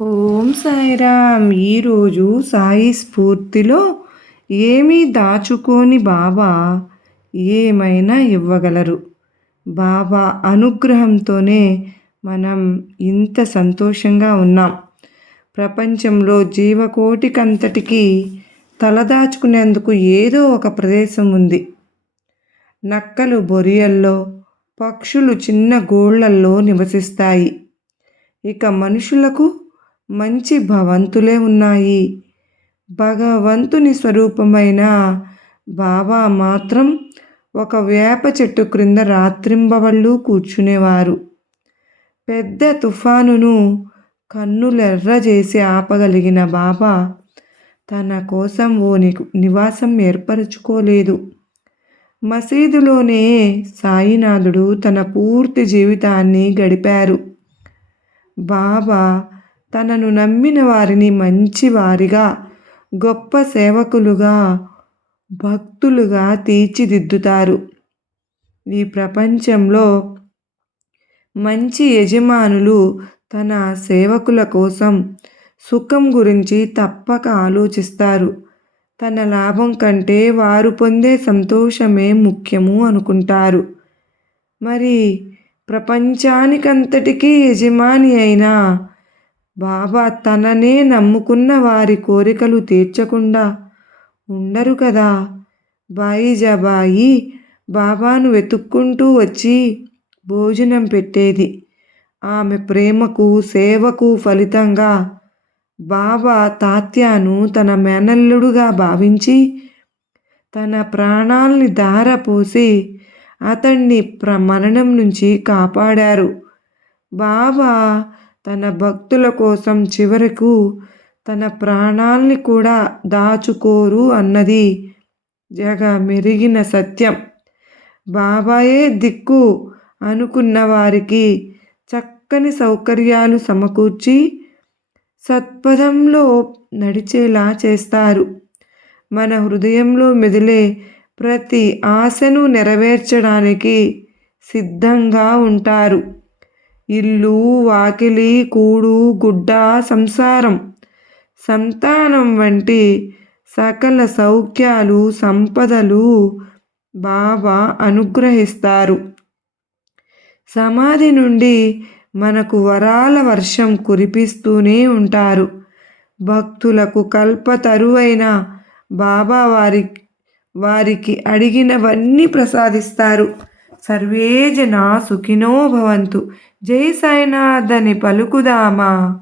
ఓం సాయిరామ్. ఈరోజు సాయి స్ఫూర్తిలో ఏమీ దాచుకోని బాబా ఏమైనా ఇవ్వగలరు. బాబా అనుగ్రహంతోనే మనం ఇంత సంతోషంగా ఉన్నాం. ప్రపంచంలో జీవకోటికంతటికీ తలదాచుకునేందుకు ఏదో ఒక ప్రదేశం ఉంది. నక్కలు బొరియల్లో, పక్షులు చిన్న గూళ్ళల్లో నివసిస్తాయి. ఇక మనుషులకు మంచి భవంతులే ఉన్నాయి. భగవంతుని స్వరూపమైన బాబా మాత్రం ఒక వేప చెట్టు క్రింద రాత్రింబవళ్ళు కూర్చునేవారు. పెద్ద తుఫానును కన్నులెర్రజేసి ఆపగలిగిన బాబా తన కోసం ఓ నివాసం ఏర్పరచుకోలేదు. మసీదులోనే సాయినాథుడు తన పూర్తి జీవితాన్ని గడిపారు. బాబా తనను నమ్మిన వారిని మంచివారిగా, గొప్ప సేవకులుగా, భక్తులుగా తీర్చిదిద్దుతారు. ఈ ప్రపంచంలో మంచి యజమానులు తన సేవకుల కోసం సుఖం గురించి తప్పక ఆలోచిస్తారు. తన లాభం కంటే వారు పొందే సంతోషమే ముఖ్యము అనుకుంటారు. మరి ప్రపంచానికంతటికీ యజమాని అయిన బాబా తననే నమ్ముకున్న వారి కోరికలు తీర్చకుండా ఉండరు కదా. బాయిజాబాయి బాబాను వెతుక్కుంటూ వచ్చి భోజనం పెట్టేది. ఆమె ప్రేమకు, సేవకు ఫలితంగా బాబా తాత్యాను తన మేనల్లుడుగా భావించి తన ప్రాణాల్ని ధారపోసి అతన్ని మరణం నుంచి కాపాడారు. బాబా తన భక్తుల కోసం చివరకు తన ప్రాణాల్ని కూడా దాచుకోరు అన్నది జగమెరిగిన సత్యం. బాబాయే దిక్కు అనుకున్న వారికి చక్కని సౌకర్యాలు సమకూర్చి సత్పథంలో నడిచేలా చేస్తారు. మన హృదయంలో మెదిలే ప్రతి ఆశను నెరవేర్చడానికి సిద్ధంగా ఉంటారు. ఇల్లు, వాకిలి, కూడు, గుడ్డ, సంసారం, సంతానం వంటి సకల సౌఖ్యాలు, సంపదలు బాబా అనుగ్రహిస్తారు. సమాధి నుండి మనకు వరాల వర్షం కురిపిస్తూనే ఉంటారు. భక్తులకు కల్పతరువైన బాబా వారికి అడిగినవన్నీ ప్రసాదిస్తారు. సర్వే జనా సుఖినో భవంతు. జై సాయినాథ్ అని పలుకుదామా.